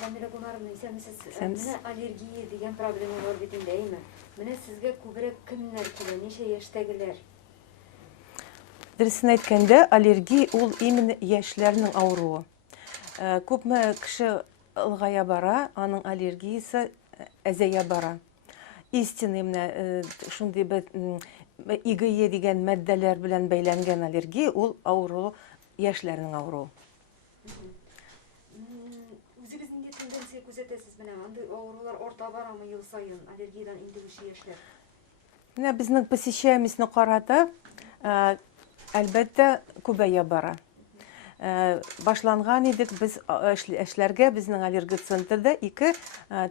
Мәмилә Гунаровна, исәнмесез? Исәнмез. Менә аллергия дигән проблема бар бит инде, әйме? Менә сезгә күбрәк кемнәр килә, ничә яшьтәгеләр? Дөресен әйткәндә, аллергия ул именно яшьләрнең авыруы. Күпме кеше ылгая бара, аның аллергиясе әзәя бара. Истинный менә шундый бер ИГЕ дигән матдәләр белән бәйләнгән аллергия ул авыру яшьләрнең авыруы. Үзегез нинди тенденция күзәтәсез менә? Андый авырулар арта барамы ел сайын аллергиядан интегүче яшьләр? Менә безнең посещаемостьне карата, әлбәттә күбәя бара. Башланган идек без эшләргә безнең аллергия центрда 2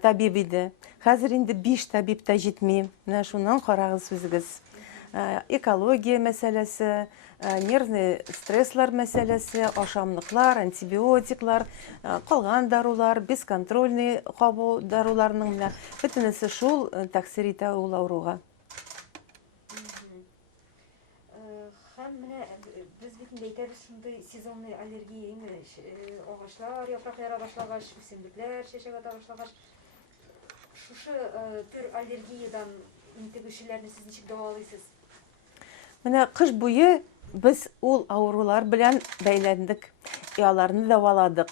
табиб иде. Хәзер инде 5 табиб та җитми. Менә шуннан карагыз үзегез. Экология мәсьәләсе, нервный стресслар мәсьәләсе, ашамлыклар, антибиотиклар, калган дарулар, бесконтрольный кабул даруларның менә бөтенесе шул тәэсир итә ул авыруга. Һәм менә без бит инде әйтәбез шундый сезонный аллергия, агачлар яфрак яра башлагач, үсемлекләр чәчәк ата башлагач, шушы төр аллергиядан интегүчеләрне сез ничек дәвалыйсыз? Менә кыш буе без ул авырулар белән бәйләндек, аларны дәваладык.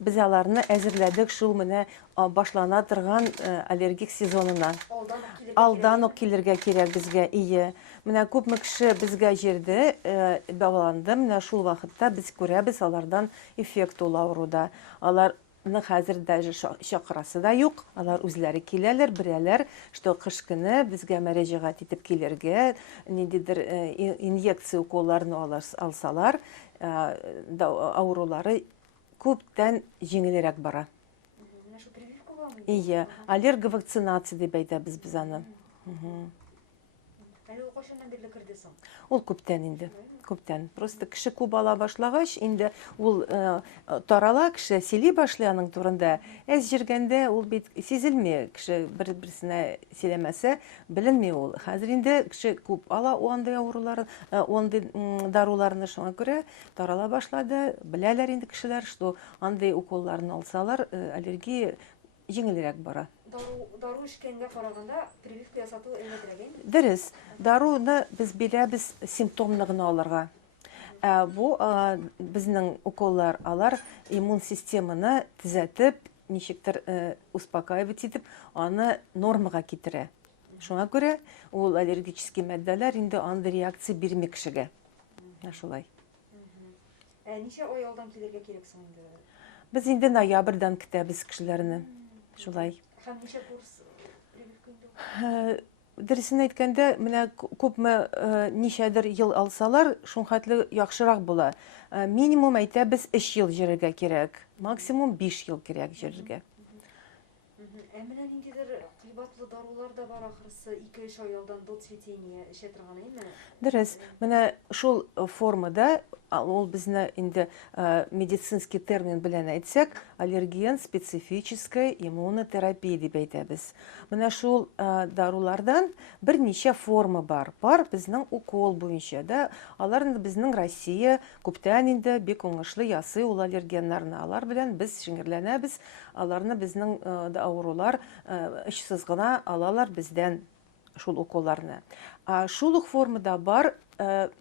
Без аларны әзерләдек шул менә башлана торган аллергик сезонына. Алдан ук килергә кирәк безгә, ие. Менә күпме кеше безгә җирде дәваланды, менә шул вакытта без күрәбез алардан эффект ул авыруда. Аларны хәзер даже чакырасы да юк, алар үзләре киләләр, берәләр, что кыш көне безгә мөрәҗәгать итеп килергә, ниндидер инъекция уколларны алсалар, авырулары күптән җиңелрәк бара. Менә шу прививка бармы? Ие, аллерговакцинация дип әйтәбез без аны. Әле ул кайчаннан бирле керде соң? Ул күптән инде. Күптән. Просто кеше күп ала башлагач, инде ул тарала, кеше сөйли башлый аның турында. Әз җиргәндә ул бит сизелми, кеше бер-берсенә сөйләмәсә, беленми ул. Хәзер инде кеше күп ала андый авырулар, андый даруларны, шуңа күрә тарала башлады. Беләләр инде кешеләр, что андый уколларны алсалар, аллергия җиңелрәк бара. Дару эшкәнгә караганда прививка ясату әйбәтрәк инде. Дөрес, даруны без бирәбез симптомны гына алырга. Бу безнең уколлар алар иммун системаны төзәтеп, ничектер успокаивать итеп, аны нормага китерә. Шуңа күрә ул аллергический матдәләр инде андый реакция бирми кешегә. Шулай. Ничә ай алдан килергә кирәк соң инде? Без инде ноябрьдән көтәбез кешеләрне. Шулай. Һәм ничә курс прививка инде? Дөресен әйткәндә, менә күпме ничәдер ел алсалар, шунхатлы яхшырак була. Минимум әйтәбез 3 ел җөрергә кирәк. Максимум 5 ел кирәк җөрергә. Менә ниндидер кыйбатлы дарулар да бар ахрысы, 2-3 ай алдан до цветения эчә торган, әйме? Дөрес, менә шул формада ул безне инде медицинский термин белән әйтсәк, аллерген специфическая иммунотерапия дип әйтәбез. Менә шул дарулардан берничә форма бар. Бар безнең укол буенча да, аларны безнең Россия күптән инде бик уңышлы ясый ул аллергеннарны. Алар белән без шиңерләнәбез, аларны безнең авырулар ышсыз гына алалар бездән шул уколларны. Шул ук формада бар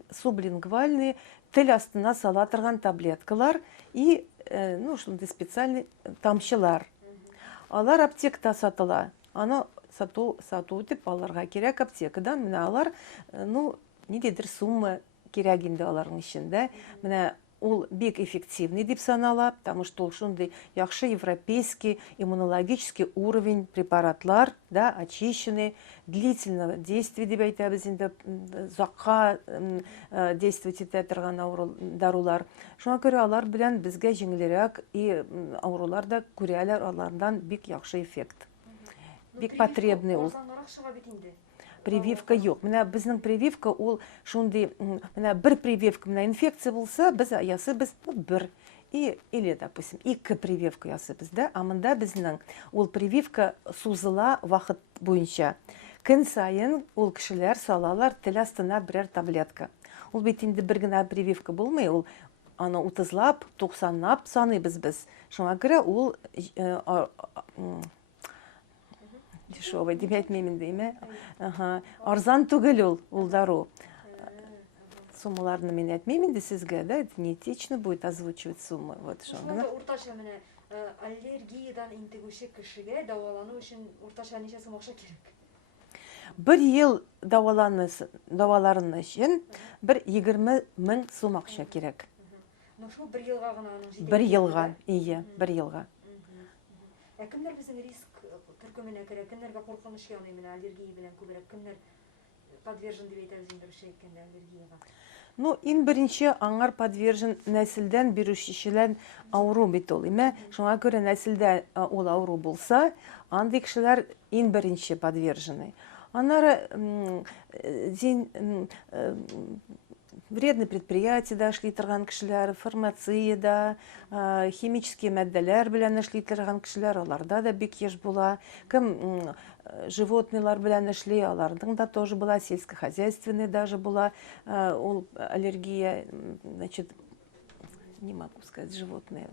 сублингвальный тел астына сала торган таблеткалар и шундай специальный тамчылар. Алар аптекада сатыла. Аны сату дип алырга кирәк аптекадан. Менә алар, ниндидер сумма кирәк инде аларның эчендә. Менә ул бик эффективный дип санала, потому что ул шундый яхшы европейский иммунологический уровень препаратлар, да, очищенный, длительного действия дип әйтәбез инде, закка действовать итә торган дарулар. Шуңа күрә алар белән безгә җиңелрәк и авырулар да күрәләр, алардан бик яхшы эффект. Бик потребный ул. Прививка юк. Менә безнең прививка ул шундый, менә бер прививка менә инфекция булса, без ясыйбыз бер или, допустим, 2 прививка ясыйбыз да, а монда безнең ул прививка сузыла вакыт буенча. Көн сайын ул кешеләр салалар тел астына берәр таблетка. Ул бит инде бер генә прививка булмый, ул аны 30лап, 90лап саныйбыз без. Шуңа күрә ул дешевый дип әйтмәймен димме? Арзан түгел ул дару. Суммаларны мин әйтмәймен ди сезгә, да, это не этично будет озвучивать суммы. Вот что. Шулай да уртача менә аллергиядан интегүче кешегә дәвалану өчен уртача ничә сум акча кирәк? Bir ел даваларыны өчен 20,000 сум акча кирәк. Ну шул 1 елга гына аның җитә. 1 елга, ие, 1 елга. Кемнәр безнең риск төркеменә керә? Кемнәргә куркыныч яный менә аллергия белән күбрәк? Кемнәр подвержен дип әйтәбез инде русча әйткәндә аллергияга? Ну, ин беренче аңар подвержен нәселдән бирүчеләр ауру бит ул. Шуңа күрә нәселдә ул ауру булса, андый кешеләр ин беренче подвержены. Аннары вредные предприятия да эшли торган кешеләр, фармация, химические матдәләр белән эшли торган кешеләр, аларда да бик еш була. Кем животныйлар белән эшли, аларның да тоже була, сельскохозяйственный даже була ул аллергия, значит, не могу сказать, животные.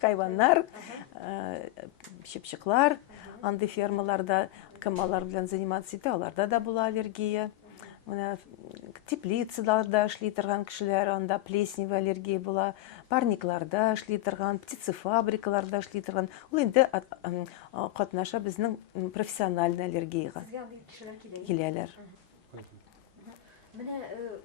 Хайваннар, чепчеклар, андый фермаларда кем алар белән заниматься итә, аларда да була аллергия. Теплицаларда эшли торган кешеләр, анда плесневая аллергия була, парникларда эшли торган, птицефабрикаларда эшли торган. Ул инде катнаша безнең профессиональный аллергияга киләләр. Менә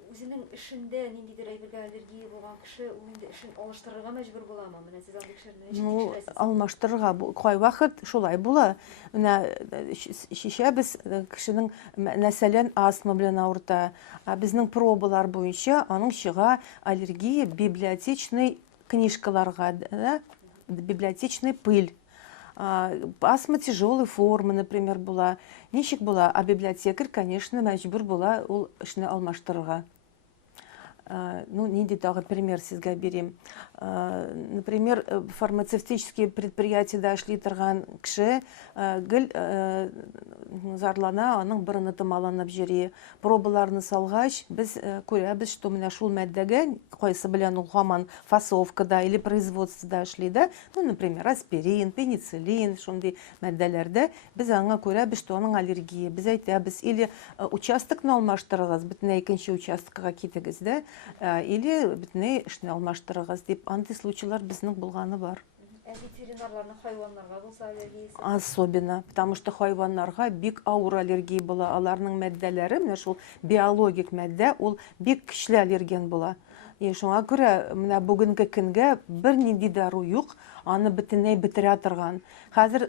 үзенең эшендә ниндидер әйбергә аллергия булган кеше, ул инде эшен алыштырырга мәҗбүр буламы? Менә сез андый кешеләрне Ну, алмаштырырга кайвакыт шулай була. Менә шишәбез кешенең мәсәлән астма белән авырта, безнең пробалар буенча аның чыга аллергия библиотечный книжкаларга, да? Библиотечный пыль. Астма тяжелой формы, например, була. Ничек була, а библиотекарь, конечно, мәҗбүр була ул эшне алмаштырырга. Ну, нинди тагы пример сезгә бирим. Например, фармацевтические предприятиеда эшли торган кеше гел зарлана, аның борыны томаланып йөри. Пробаларны салгач, без күрәбез, что менә шул матдәгә кайсы белән ул һаман фасовкада или производствода эшли да. Ну, например, аспирин, пенициллин, шундый матдәләрдә без аңа күрәбез, что аның аллергия. Без әйтәбез, или участокны алмаштырыгыз, бөтенләй икенче участкага китегез да. Или бөтенләй эшне алмаштырыгыз дип, андый случайлар безнең булганы бар. Ветеринарларның хайваннарга булса аллергиясе? Особенно, потому что хайваннарга бик авыр аллергия була. Аларның матдәләре, менә шул биологик матдә, ул бик көчле аллерген була. Шуңа күрә менә бүгенге көнгә бернинди дару юк, аны бөтенләй бетерә торган. Хәзер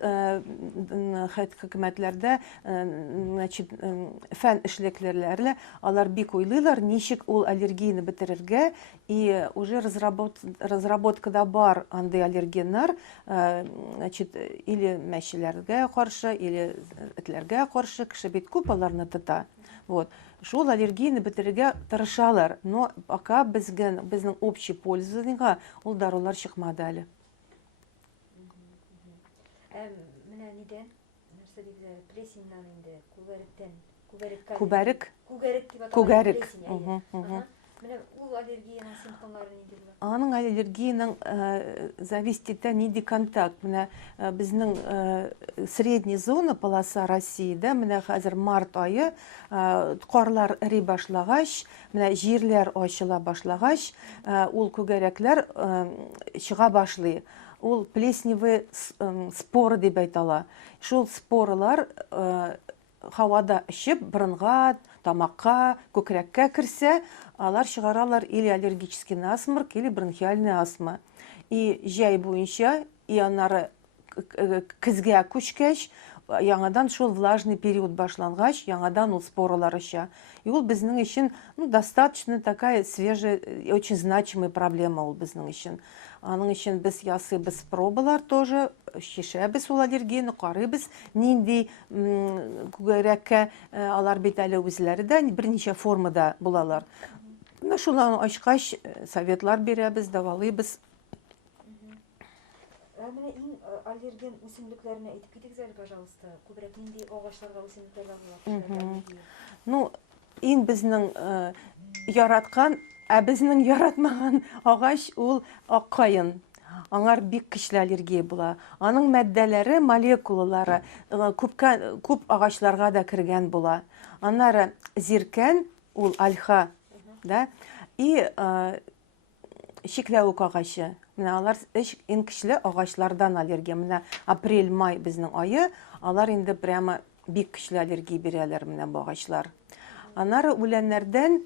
хөкүмәтләрдә, значит, фән эшлеклеләре, алар бик уйлыйлар, ничек ул аллергияны бетерергә, и уже разработкада бар андый аллергеннар, значит, или мәчеләргә каршы, или этләргә каршы, кеше бит күп аларны тота. Вот. Шул аллергияны бетерергә тырышалар, но пока безнең общий пользованиегә ул дарулар чыкмады әле. Менә нидән? Нәрсә дип плесеньнән инде, күгәрек. Күгәрек дип Күгәрек. плесень. Менә ул аллергияның симптомлары нинди була? Аның аллергияның зависит итә нинди контакт. Менә безнең средняя зона полоса России, да, менә хәзер март айы, карлар эри башлагач, менә җирләр ачыла башлагач, ул күгәрәкләр чыга башлый. Ул плесневый споры дип әйтәләр. Шул спорлар һавада эчеп, борынга, тамакка, күкрәккә керсә, алар чыгаралар или аллергический насморк, или бронхиальный астма. И җәй буенча, и аннары көзгә күчкәч, яңадан шул влажный период башлангач, яңадан ул спорлар ача. И ул безнең өчен, достаточно такая свежая, очень значимая проблема ул безнең өчен. Аның өчен без ясыйбыз пробалар тоже, шишәбез ул аллергияны, карыйбыз, нинди күгәрәккә алар бит әле үзләре дә берничә формада булалар. Шуларны ачкач советлар бирәбез, давалыйбыз. Менә иң аллерген үсемлекләрне әйтеп китегез әле, пожалуйста. Күбрәк нинди агачларга, үсемлекләргә була? Ну, иң безнең яраткан Ә безнең яратмаган агач ул аккаен. Аңар бик көчле аллергия була. Аның матдәләре, молекулалары күп агачларга да кергән була. Аннары зиркән, ул альха, да? И шикләвек агачы. Менә алар иң көчле агачлардан аллергия. Менә апрель-май безнең айы, алар инде прямо бик көчле аллергия бирәләр менә бу агачлар. Аннары үләннәрдән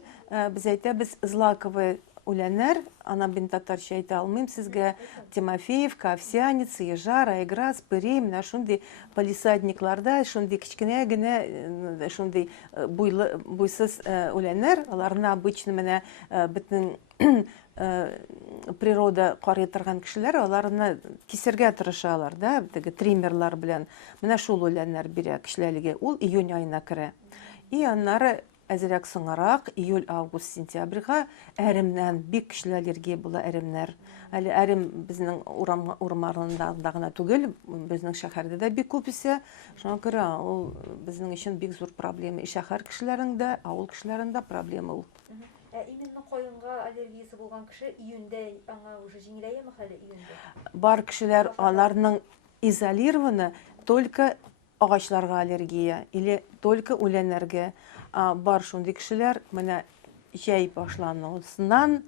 без әйтәбез злаковый үләннәр, ана бин татарча әйтә алмыйм сезгә, Тимофеевка, Овсянец, Ежар, Айграс, Пырей, менә шундый палисадникларда, шундый кичкенә генә, шундый буйсыз үләннәр, аларны обычно менә бөтен природа карый торган кешеләр аларны кисергә тырышалар, да, теге триммерлар белән. Менә шул үләннәр бирә көчлелеге. Ул июнь айына керә. И аннары әзрәк соңарак, июль, август, сентябрьгә әремнән бик көчле аллергия була әремнәр. Әле әрем безнең урманнарында гына түгел, безнең шәһәрдә дә бик күп үсә. Шуңа күрә ул безнең өчен бик зур проблема. Шәһәр кешеләрендә, авыл кешеләрендә проблема ул. Именно каенга аллергиясе булган кеше июньдә аңа уже җиңеләеме хәле июньдә? Бар кешеләр аларның изолированы только агачларга аллергия или только үләннәргә. Бар шундый кешеләр менә җәй башлануыннан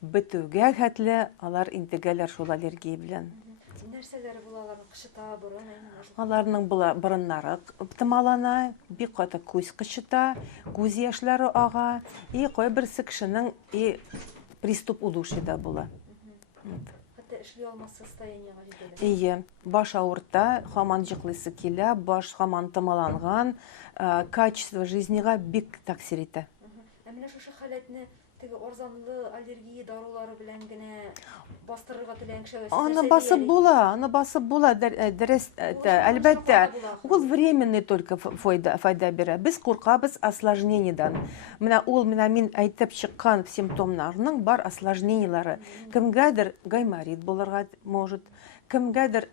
бетүгә хәтле алар интегәләр шул аллергия белән. Нәрсәләре була аларның кычыта, борын, Аларның борыннары тымалана, бик каты күз кычыта, күз яшьләре ага, и кайберсе кешенең приступ удушья да була. Хәтта эшли алмас состояниегә җитәләр. Ие, баш авырта, һаман җыклыйсы килә, баш һаман тымаланган, качество жизньгә бик тәэсир итә. Менә шушы хәләтне теге арзанлы аллергия дарулары белән генә бастырырга теләгән кешеләр. Аны басып була, дөрес, әлбәттә. Ул временный только файда бирә. Без куркабыз осложнениедан. Менә мин әйтеп чыккан симптомнарның бар осложнениелары. Кемгәдер гайморит булырга может, кемгәдер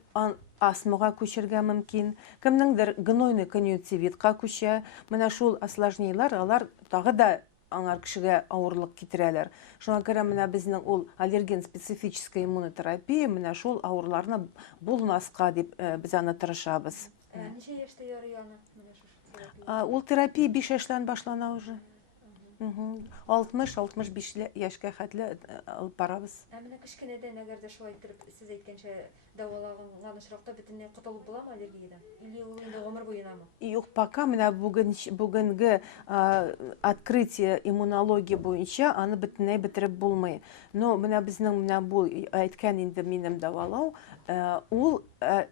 астмага күчергә мөмкин, кемнеңдер гнойный конъюнктивитка күчә. Менә шул осложнениелар алар тагы да аңар кешегә авырлык китерәләр. Шуңа күрә менә безнең ул аллерген специфическая иммунотерапия менә шул авырларны булмаска дип без аны тырышабыз. Ничә яшьтә ярый аны менә шушы терапия? Ул терапия 5 яшьтән башлана уже. 60-65 яшькә хәтле алып барабыз. Менә кечкенәдән әгәр дә шулай итеп сез әйткәнчә дәвалаган очракта бөтенләй котылып буламы аллергиядән? Или ул инде гомер буенамы? Юк, пока менә бүгенге открытие иммунология буенча аны бөтенләй бетереп булмый. Но менә безнең менә бу әйткән инде минем дәвалау, ул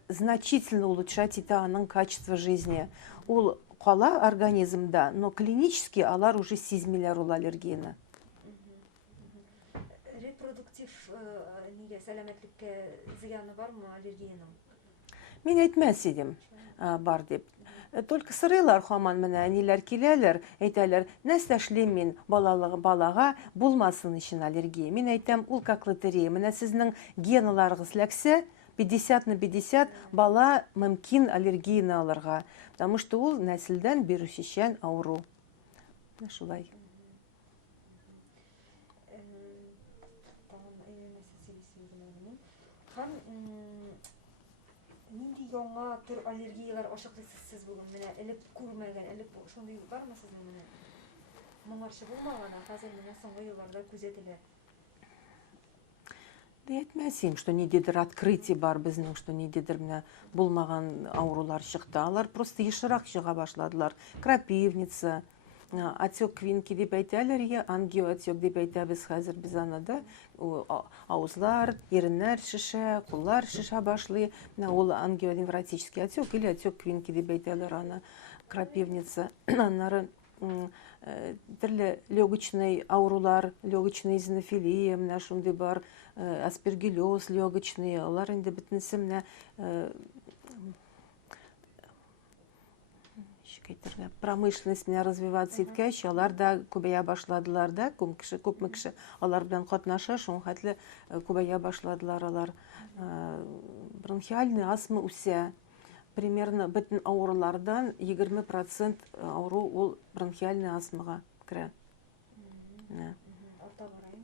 значительно улучшать итә аның качество жизни. Ул кала организмда, но клинически алар уже сизмиләр ул аллергияны. Репродуктив сәламәтлеккә зыяны бармы аллергияның? Мин әйтмәс идем, бар дип. Только сырыйлар һаман менә ниләр киләләр, әйтәләр, нәрсә эшлим мин балага булмасын өчен аллергия. Мин әйтәм, ул как лотерея. Менә сезнең геналарыгыз ләксә, 50/50 бала мөмкин аллергияны алырга. Потому что ул нәселдән бирүчән авыру. Шулай. Нинди яңа төр аллергиялар ашыклыйсыз сез бүген менә элек күрмәгән, элек шундый бармы сезнең менә? Моңарчы булмаган, хәзер менә соңгы елларда күзәтелә. Әйтмәсем, что ниндидер открытие бар безнең, что ниндидер менә булмаган авырулар чыкты. Алар просто ешрак чыга башладылар. Крапивница, отек квинки дип әйтәләр, ангиоотек дип әйтәбез хәзер без аны да. Авызлар, иреннәр шешә, куллар шешә башлый. Менә ул ангионевротический отек или отек квинки дип әйтәләр аны. Крапивница, аннары төрле легочный авырулар, легочная эозинофилия, менә шундый бар, аспергиллез легочный, алар инде бөтенесе менә промышленность менә развиваться иткәч, алар да күбәя башладылар да, күпме кеше алар белән катнаша, шуңа хәтле күбәя башладылар алар. Бронхиальный астма үсә. Примерно бөтен авырулардан 20% авыру ул бронхиальный астмага керә.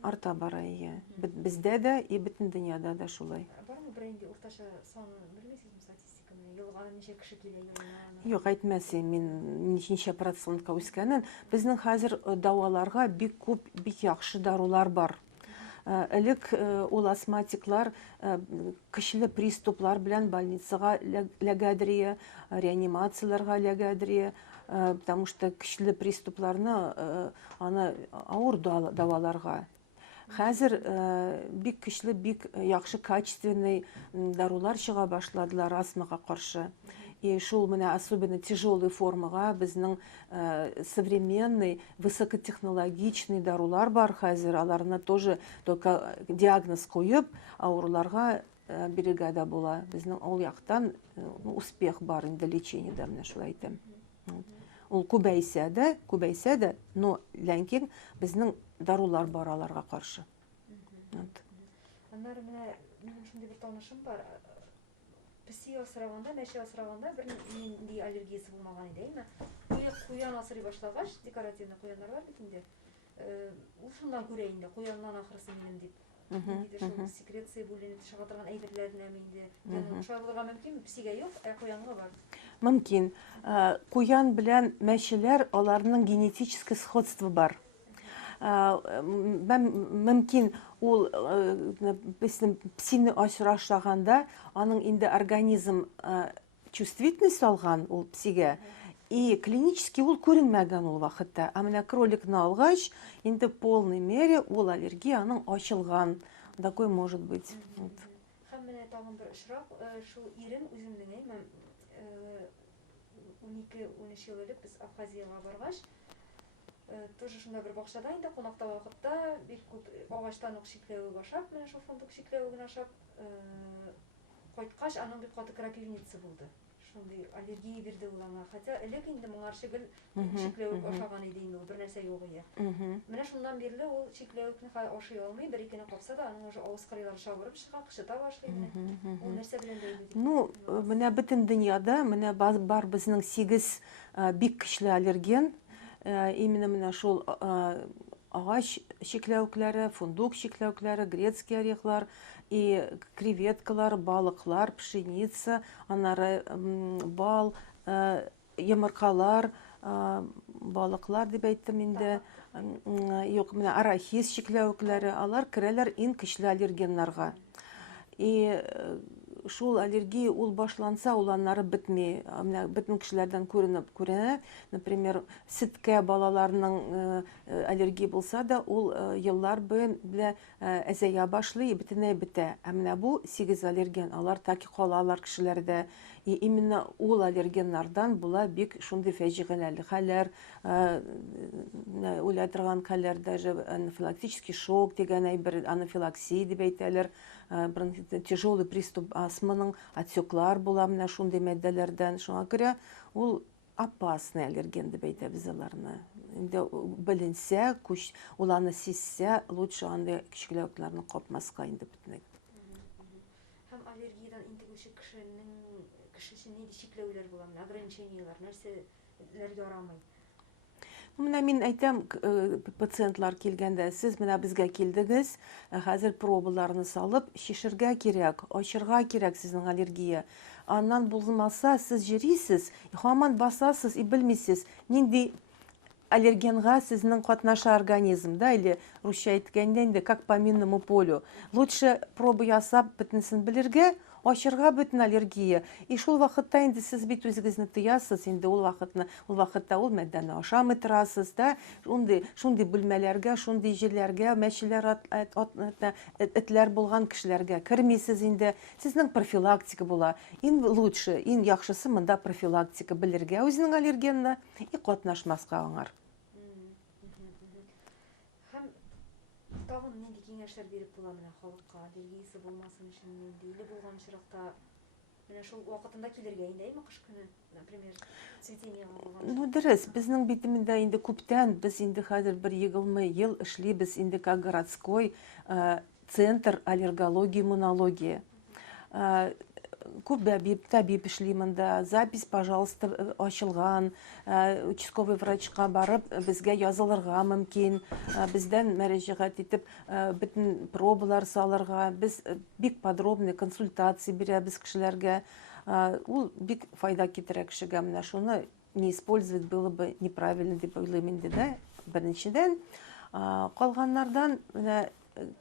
арта бара, ие. Бездә дә и бөтен дөньяда да шулай. Бармы бер инде уртача сан белмисезме статистиканы? Елга ничә кеше килә елына? Юк, әйтмәсен, мин ничә процентка үскәнен. Безнең хәзер дәваларга бик күп, бик яхшы дарулар бар. Элек ул астматиклар көчле приступлар белән больницага ләгәдрия, реанимацияларга ләгәдрия, потому что көчле приступларны аны авыр дәваларга. Хәзер бик көчле, бик яхшы качественный дарулар чыга башладылар астмага каршы. И шул менә особенно тяжелый формага безнең современный, высокотехнологичный дарулар бар хәзер. Аларны тоже только диагноз куеп, авыруларга бирергә дә була. Безнең ул яктан успех бар инде лечениедә, менә шулай әйтәм. Ул күбәйсә дә, но ләкин безнең дарулар бар аларга каршы. Аннары менә минем шундый бер танышым бар. Песи асраганда, мәче асраганда бер нинди аллергиясе булмаган иде, әйме? Куян асрый башлагач, декоративный куяннар бар бит инде. Ул шундан күрә инде, куяннан ахрысы минем дип. Инде шул секреция бүленеп чыга торган әйберләрне инде. Шулай булырга мөмкинме? Песигә юк, куянга бар. Мөмкин. Куян белән мәчеләр, аларның генетический сходство бар. Мөмкин ул безнең псине асрашлаганда аның инде организм чувствительность алган ул псигә. И клинически ул күренмәгән ул вакытта. А менә кроликны алгач, инде полной мере ул аллергияның ачылган. Такой может быть. Һәм менә тагын бер очрак, шул ирем үземнең әйме 12-13 ел элек без Абхазиягә баргач, тоже шунда бер бакчада инде кунакта вакытта бик күп агачтан ук шикләвек ашап, менә шул фундук шикләвеген ашап, кайткач аның бик каты крапивница булды. Шундый аллергия бирде ул аңа. Хотя элек инде моңар шигел шикләвек ашаган иде инде, бер нәрсә юк иде. Менә шундан бирле ул шикләвекне ашый алмый, бер-икене капса да аның уже авыз кырыйлары шабырып чыга, кычыта башлый менә. Ул нәрсә белән бәйле? Ну, менә бөтен дөньяда менә бар безнең 8 бик көчле аллерген. Именно менә шул агач шикләвекләре, фундук шикләвекләре, грецкий орехлар и креветкалар, балыклар, пшеница, аннары бал, йомыркалар, балыклар дип әйттем инде. Юк, менә арахис шикләвекләре, алар керәләр иң көчле аллергеннарга. И шул аллергия ул башланса, ул аннары бетми. Менә бөтен кешеләрдән күренә. Например, сөткә балаларның аллергия булса да, ул еллар белән әзәя башлый, бөтенләй бетә. Ә менә бу 8 аллерген, алар таки калалар кешеләрдә. И именно ул аллергеннардан була бик шундый фаҗигале хәлләр, үлә торган хәлләр, даже анафилактический шок дигән әйбер, анафилаксия дип әйтәләр. Тяжелый приступ астманың отеклар була менә шундый матдәләрдән. Шуңа күрә ул опасный аллерген дип әйтәбез аларны. Инде беленсә, ул аны сизсә, лучше андай кичкеләүкләрне капмаска инде бөтенләй. Һәм аллергиядан интегүче кешесе нинди шикләүләр була, ограничениялар, нәрсәләр ярамый? Менә мин әйтәм, пациентлар килгәндә, сез менә безгә килдегез, хәзер пробаларны салып, шишергә кирәк, ачырга кирәк сезнең аллергия. Аннан булмаса, сез җирисез, һаман басасыз и белмисез, нинди аллергенга сезнең катнаша организмда, или русча әйткәндә инде, как по минному полю. Лучше проба ясап, бөтенсен белергә, ачырга бөтен аллергия. И шул вакытта инде сез бит үзегезне тыясыз, инде ул вакытта ул мәддәне ашамый торасыз да, шундый бүлмәләргә, шундый җирләргә, мәчеләр, этләр булган кешеләргә кермисез инде. Сезнең профилактика була. Иң лучше, иң яхшысы монда профилактика белергә үзенең аллергенны и катнашмаска аңар. Тагын нинди киңәшләр биреп була менә халыкка, аллергиясе булмасын өчен нинди булган очракта менә шул вакытында килергә инде, әйме, кыш көне, например, цветениега булган. Ну, дөрес, безнең битемендә инде күптән, без инде хәзер 20 ел эшлибез инде как городской центр аллергологии, иммунологии. күп табиб эшли монда. Запись, пожалуйста, ачылган. Участковый врачка барып, безгә язылырга мөмкин. Бездән мөрәҗәгать итеп, бөтен пробалар салырга. Без бик подробный консультация бирәбез кешеләргә. Ул бик файда китерә кешегә. Менә шуны не использовать было бы неправильно дип уйлыйм инде дә. Беренчедән, калганнардан менә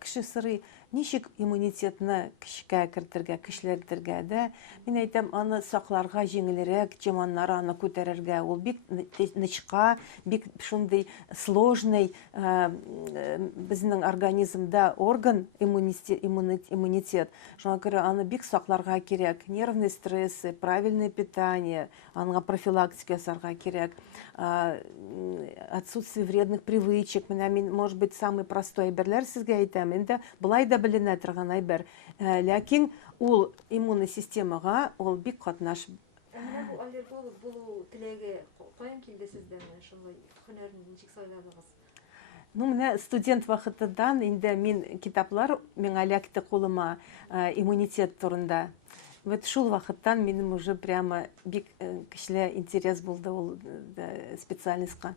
кеше сорый, ничек иммунитетны кешегә кертергә, көчләндергә дә. Мин әйтәм, аны сакларга җиңелрәк, чаманнары аны күтәрергә. Ул бик нычка, бик шундый сложный безнең организмда орган иммунитет. Шуңа күрә аны бик сакларга кирәк. Нервный стрессы, правильное питание, аңа профилактика ясарга кирәк. Отсутствие вредных привычек. Менә мин, может быть, самый простой әйберләр сезгә әйтәм. Инде болай да беленә торган әйбер. Ләкин ул иммунный системага ул бик катнаш. Менә бу аллерголог булу теләге каян килде сездә? Менә шулай һөнәрне ничек сайладыгыз? Ну, менә студент вакытыдан инде мин китаплар миңа эләкте кулыма иммунитет турында. Вот шул вакыттан минем уже прямо бик көчле интерес булды ул специалистка.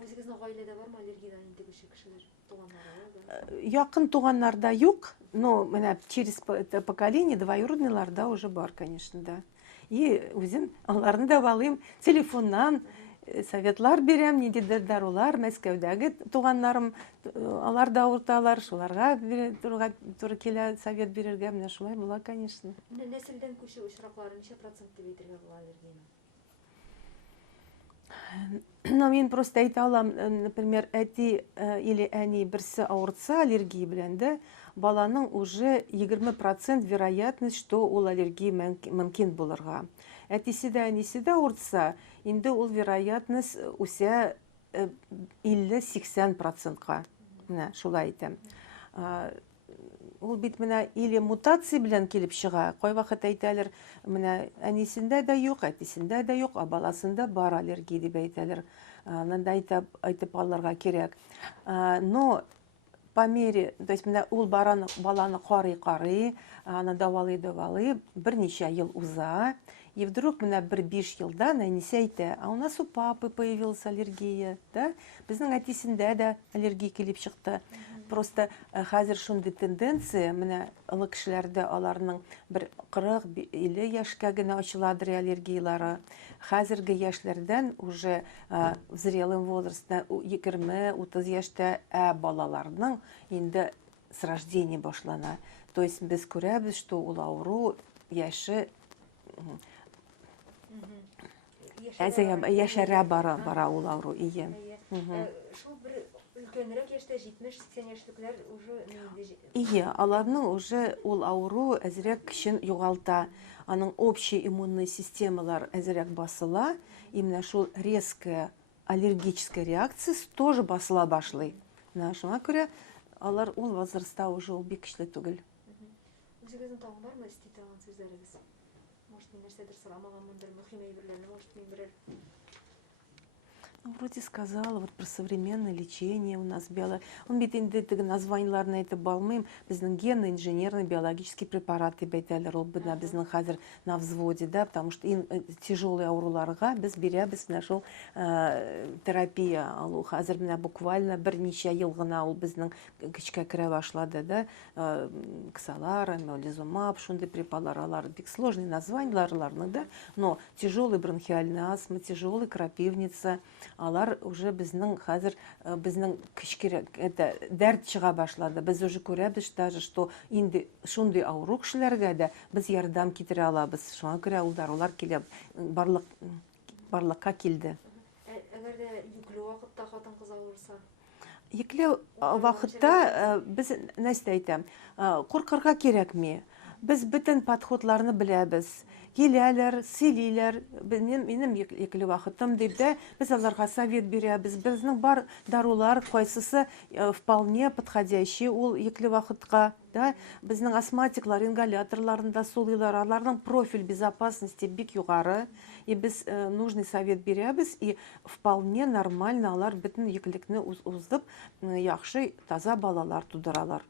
Үзегезнең гаиләдә бармы аллергиядан интегүче кешеләр, туганнары? Якын туганнарда юк, но менә через поколение двоюродныйларда уже бар, конечно, да. И үзем аларны да алыйм, телефоннан советлар бирәм, ниндидер дарулар, Мәскәүдәге туганнарым, алар да авырталар, шуларга туры килә совет бирергә, менә шулай була, конечно. Нәселдән күчү очраклары ничә процент дип әйтергә була аллергияның? Но мин просто әйтә алам, например, әти или әни берсе авыртса аллергия белән дә, баланың уже 20% вероятность, что ул аллергия мөмкин булырга. Әтисе дә, әнисе дә авыртса, инде ул вероятность үсә 50-80%-ка. Менә шулай әйтәм. Ул бит менә или мутация белән килеп чыга. Кай вакыт әйтәләр, менә әнисендә дә юк, әтисендә дә юк, а баласында бар аллергия дип әйтәләр. Анда әйтеп алырга кирәк. Но по мере, то есть менә ул баланы карый, аны давалый, берничә ел уза, и вдруг менә 1-5 елдан әнисе әйтә, а у нас у папы появилась аллергия, да? Безнең әтисендә дә аллергия килеп чыкты. Просто хәзер шундый тенденция, менә олы кешеләрдә аларның 40-50 яшькә генә ачыладыр аллергиялары. Хәзерге яшьләрдән уже в зрелом возрасте 20-30 яшьтә балаларның инде с рождения башлана. То есть без күрәбез, что ул авыру яше яшәрә бара ул авыру. Шул бер өлкәнрәк яшьтә 70-80 яшьлекләр уже аларның уже ул авыру әзрәк көчен югалта. Аның общий иммунный системалар әзрәк басыла, и менә шул резкая аллергическая реакция тоже басыла башлый. Шуңа күрә алар ул возрастта уже ул бик көчле түгел. Үзегезнең тагын бармы истә торган сүзләрегез? Может, мин нәрсәдер сорамаганмындыр, мөһим әйберләрне, может, мин берәр... Вроде сказала, вот про современное лечение у нас Он бит инде теге названиеларны әйтеп балмыйм. Безнең генный, инженерный, биологический препараты бәйтәләр. Ул бит безнең хәзер на взводе, да, потому что тяжелые ауруларга без бирәбез менә шул терапия алу. Хәзер менә буквально берничә ел гына ул безнең көчкә керә башлады, да. Ксалар, Мелизумаб, шундый препаратлар, бик сложные названиеларны, да, но тяжелый бронхиальный астма, тяжелый крапивница, алар уже безнең хәзер безнең кичкерәк дәрт чыга башлады. Без уже күрәбез даже, что инде шундый авыру кешеләргә дә без ярдәм китерә алабыз. Шуңа күрә ул дарулар килеп барлыкка килде. Әгәр дә юклы вакытта хатын-кыз авырса, Йөкле вакытта без нәрсә әйтәм, куркырга кирәкми. Без бөтен подходларны беләбез. Киләләр, сөйлиләр, минем йөкле вакытым дип дә без аларга совет бирәбез. Безнең бар дарулар, кайсысы вполне подходящий ул йөкле вакытка, да? Безнең астматиклар, ингаляторларында сулыйлар, аларның профиль безопасности бик югары. И без нужный совет бирәбез, и вполне нормально алар бөтен йөклекне уздып, яхшы, таза балалар тудыралар.